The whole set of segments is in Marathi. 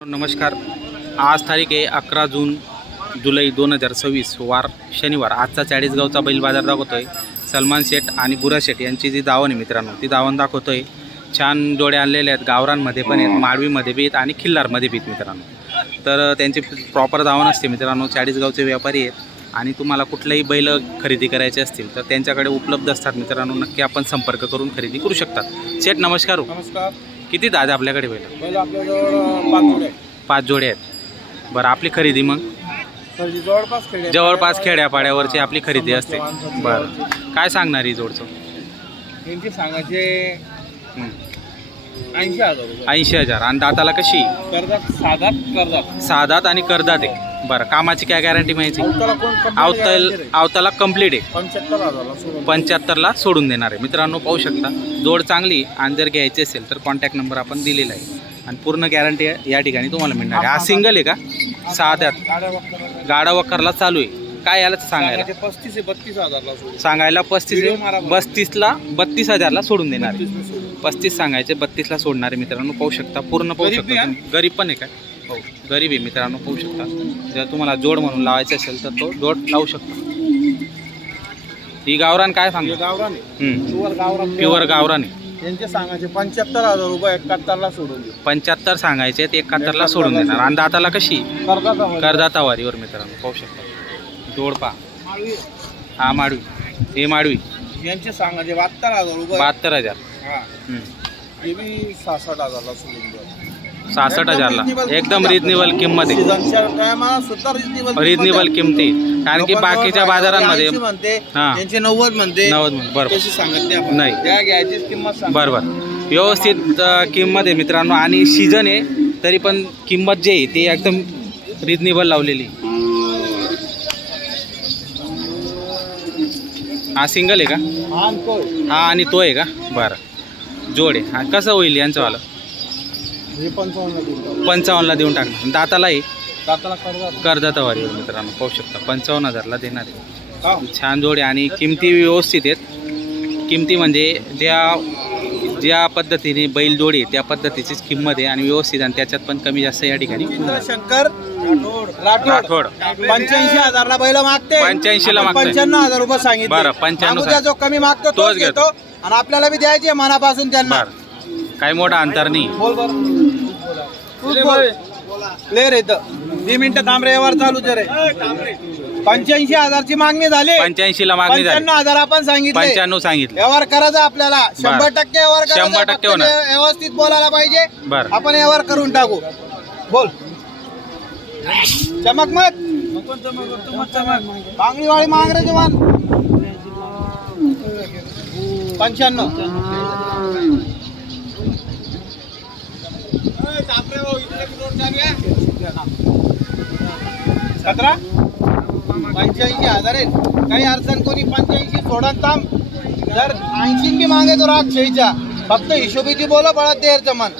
नमस्कार. आज तारीख आहे 11 जून जुलै 2026 वार शनिवार. आजचा चाळीसगावचा बैल बाजार दाखवतोय. सलमान शेठ आणि बुरा शेठ यांची जी दावण आहे मित्रांनो, ती दावण दाखवतोय. छान जोडे आणलेले आहेत. गावरांमध्ये पण आहेत, माडवीमध्ये बी आहेत आणि खिल्लारमध्ये बी आहेत मित्रांनो. तर त्यांची प्रॉपर दावण असते मित्रांनो. चाळीसगावचे व्यापारी आहेत आणि तुम्हाला कुठलेही बैल खरेदी करायचे असतील तर त्यांच्याकडे उपलब्ध असतात मित्रांनो. नक्की आपण संपर्क करून खरेदी करू शकतात. शेठ नमस्कार. नमस्कार. किती दादा आपल्याकडे बैल? बैल आपल्याजवळ 5 जोडे आहेत. बरं, आपली खरेदी मग जवळपास खेड्यापाड्यावरची आपली खरेदी असते. बरं, काय सांगणार ही जोडचं? यांची सांगायचे 80,000 80,000. आणि दाताला कशी? कर्जात कर्जात साधात आणि कर्जात आहे. बरं, कामाची काय गॅरंटी माहिती? आवताला कंप्लीट आहे. 75ला सोडून देणार आहे मित्रांनो. पाहू शकता जोड चांगली. आणि जर घ्यायची असेल तर कॉन्टॅक्ट नंबर आपण दिलेला आहे आणि पूर्ण गॅरंटी या ठिकाणी तुम्हाला मिळणार आहे. हा सिंगल आहे का? साध्यात गाडा वखरला चालू आहे. काय याला सांगायला? 32,000 सांगायला 32,000ला सोडून देणार आहे. 35 सांगायचे, 32ला सोडणार आहे मित्रांनो. पाहू शकता पूर्ण. पाहू शकता गरीब पण आहे काय? हो, गरीब आहे मित्रांनो. पाहू शकता. जर तुम्हाला जोड म्हणून लावायचं असेल तर तो जोड लावू शकता. ही गावरान काय सांगतो? गावरान प्युअर गावरान आहे. यांचे सांगायचे 75,000 रुपये 71ला सोडून देऊ. 75 सांगायचे, 71ला सोडून देणार. आणि दाताला कशी? करदातावारीवर मित्रांनो. पाहू शकता जोड पा. हा माडवी, हे माडवी. यांचे सांगायचे 72,000 रुपये. 72,000. हे बी 66,000ला सोडून देऊ. 66,000ला एकदम रिजनेबल किंमत आहे. रिजनेबल किमती. कारण की बाकीच्या बाजारांमध्ये हां 90 म्हणते 90 बरोबर सांगत नाही. त्या घ्यायची किंमत बरोबर व्यवस्थित किंमत आहे मित्रांनो. आणि सीझन आहे तरी पण किंमत जी आहे ती एकदम रिजनेबल लावलेली. हा सिंगल आहे का? हा आणि तो आहे का? बरं, जोड आहे. हा कसं होईल यांचं वाला? 55ला देऊन टाकणार. दाताला आहे करदातावारीवर मित्रांनो. पाहू शकता 55,000ला देणार आहे. छान जोड आहे आणि किमती व्यवस्थित आहेत. किमती म्हणजे ज्या पद्धतीने बैल जोडी त्या पद्धतीचीच किंमत आहे आणि व्यवस्थित. आणि त्याच्यात पण कमी जास्त या ठिकाणी. शंकर राठोड 85,000ला बैल मागते. 85ला मागते. 95,000 रुपये सांगितले. बरं, 95 जो कमी मागतो तोच घेतो. आणि आपल्याला बी द्यायचे मनापासून त्यांना. काही मोठा अंतर नाही. ले रे 2 मिनिटं थांब रे. वर चालू रे. 85,000ची मागणी झाली. 85ला मागणी झाली. 95,000 आपण सांगितले. 95 सांगितले. व्यवहार करायचा आपल्याला. 100% व्यवहार करायचा. 100% होणार. व्यवस्थित बोलायला पाहिजे. बरं, आपण व्यवहार करून टाकू. बोल चमक मत. बांगडीवाळी माग रे जवान. 95. 85,000 आहे. काही अडचण कोणी 85 सोडा थांब. जर 80 बी मागे तो राग शेळीच्या. फक्त हिशोबीची बोला बळत द्यायचं मन.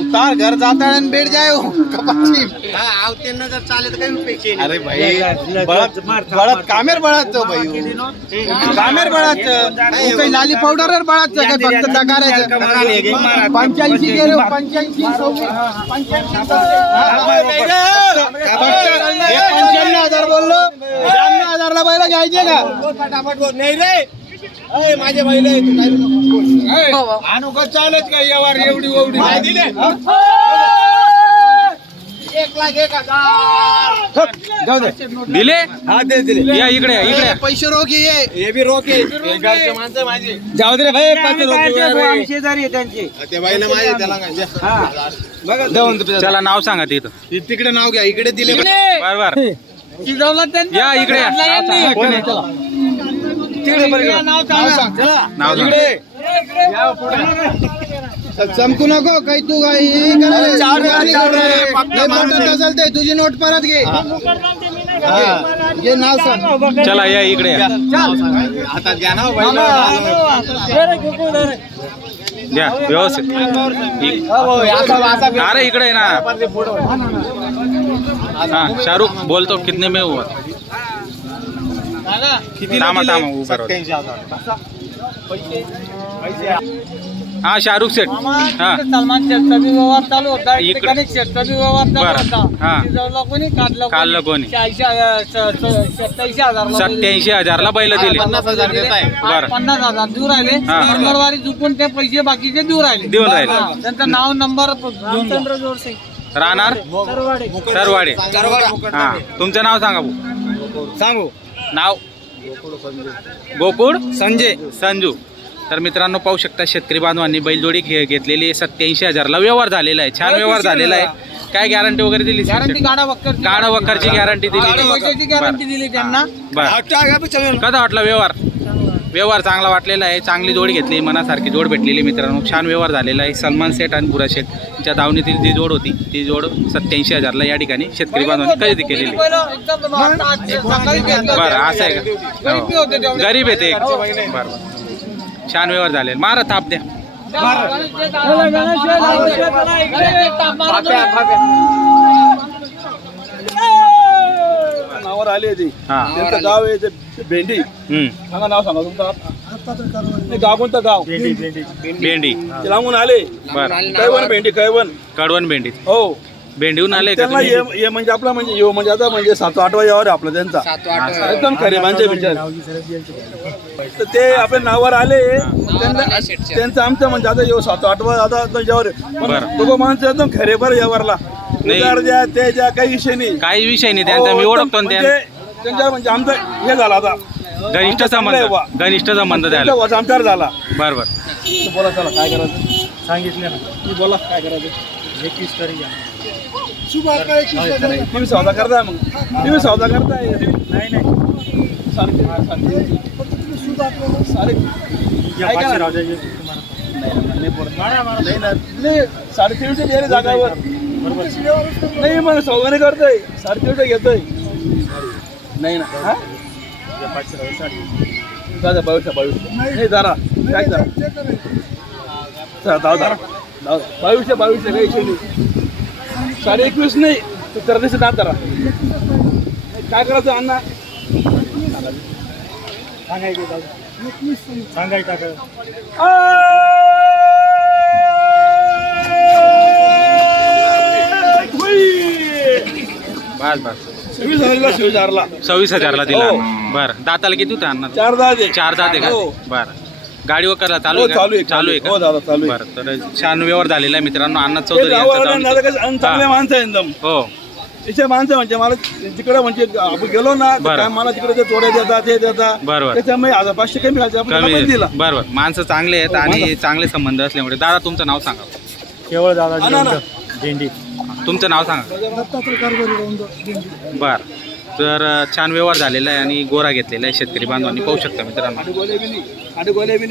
उतार घर जाता बेड जाय कपाची. अरे भाई बळत कामेर बळाच भाई. कामेर बळाच काही लाली पावडर बळाच काय फक्त दगारायचं. 85 गेलो. 95,000 बोललो. 92,000ला बैल घ्यायचे का? नाही रे माझे बैल आणू का? चालत का यावर एवढी 1,01,000 दिले. हा दे दिले. या इकडे इकडे. पैसे रोखे हे बी रोखे. माणसं माझी जाऊ दे रे भाई. शेजारी त्यांचे ते बाईला माझे त्याला. चला नाव सांगा तिथं. तिकडे नाव घ्या. इकडे दिले. बरोबर या इकडे. नाव इकडे चमकू नको. काही तू काही असेल ते तुझी नोट परत घे. घे नाव सांग. चला या इकडे. आता घ्या ना घ्या व्यवस्थित. अरे इकडे ना. हाँ शाहरुख बोलतो कितने में हुआ? किती? थांबा थांबा उभा राहा. हा शाहरुख शेठ हा सलमान शेठचा बी व्यवहार चालू होता इकडे. ठिकाणी शेठचा बी व्यवहार चालू बरं. होता हा. शिजवलं कोणी काढलं काढलं कोणी? 87,000 87,000ला बैल दिले 50,000 देत आहे. बरं. 50,000 देऊ राहिले हा. मंगळवारी चुकून ते पैसे बाकीचे देऊ राहिले देऊन राहिले. हा. त्यांचं नाव नंबर रामचंद्र जोरसिंग राहणार सरवाडे हा तुमचं नाव सांगा भाऊ सांगू नाव गोकुळ संजय संजू. तर मित्रांनो पाहू शकता शेतकरी बांधवांनी बैलजोडी घेतलेली 87,000ला व्यवहार झालेला आहे. छान व्यवहार झालेला आहे. काय गॅरंटी वगैरे दिली गॅरंटी गाडा वक्कर गाडा वखरची गॅरंटी दिली पैशाची गॅरंटी दिली त्यांना बरं कसा वाटला व्यवहार व्यवहार चांगला वाटलेला आहे. चांगली जोड घेतली मनासारखी जोड भेटलेली मित्रांनो. छान व्यवहार झालेला आहे. सलमान शेठ आणि बुरा शेठ यांच्या दावणीतील जी जोड होती ती जोड 87,000ला या ठिकाणी शेतकरी बांधवांनी खरेदी केलेली. बरं असं आहे का हो. गरीब आहे ते बरं छान व्यवहार झाले. मारा थाप द्या नावावर आले ते हा त्यांचं गाव आहे ते भेंडी सांगा नाव सांगा तुमचं नाही, गाव कोणतं गाव भेंडी ते लांबून आले बरं कैवन भेंडी कैवन कडवण भेंडी हो भेंडीहून आले का त्यांना तुम्ही? हे म्हणजे आपला म्हणजे यो म्हणजे आता म्हणजे 7-8 यावर आहे आपला त्यांचा एकदम खरे माणसे विचार तर ते आपल्या नावावर आले त्यांचं आमचं म्हणजे आता यो 7-8 आता यावर बरं. दोघं माणसं एकदम खरे बरं यावरला उधार द्या ते द्या काही विषय नाही काही विषय नाही त्यांचा मी हो, ओळखतो ना म्हणजे त्यांच्या म्हणजे आमचं हे झाला आता घनिष्ठ संबंध घनिष्ठ संबंध द्यायला त्यांचा आमच्यावर झाला बरं बरं बोला चला काय करायचं सांगितलं ना तुम्ही बोला काय करायचं 21 तारीख तुम्ही सौदा करताय मग तुम्ही सौदा करताय नाही नाही 350 गेले जागावर नाही मग सौदा नाही करतोय 350 घेतोय नाही ना हा दादा 22 नाही जरा काय जरा दादा 22 काही विषय नाही 21.5 नाही तर दिवशी ना जरा काय करायचं अण्णा सांगायचं बस बस 26,000ला 26,000ला दिला हो. बरं दाताला किती होता अण्णा 4 दादे 4 दात आहे का हो. बरं गाडी वगैरे चालू हो, आहे का? चालू आहे, चालू आहे हो दादा चालू का आहे बरं तर छान व्यवहार झालेला आहे मित्रांनो. अण्णा हे चौधरी यांचा गावाला जाऊन- दादा कसं चांगले माणसं आहे एकदम हो तिचे माणसं म्हणजे मला तिकडे म्हणजे आपण गेलो ना तर बरं. काय मला तिकडे ते तोडे देतात हे देतात बरोबर त्याच्यामुळे 1,500 कमी घालते आपण कमी त्याला पण दिला बरोबर माणसं चांगले आहेत आणि चांगले संबंध असल्यामुळे दादा तुमचं नाव सांगा केवळ दादा भेंडी तुमचं नाव सांगा बर तर छान व्यवहार झालेला आहे आणि गोरा घेतलेला आहे शेतकरी बांधवांनी पाहू शकता मित्रांनो. गोले बी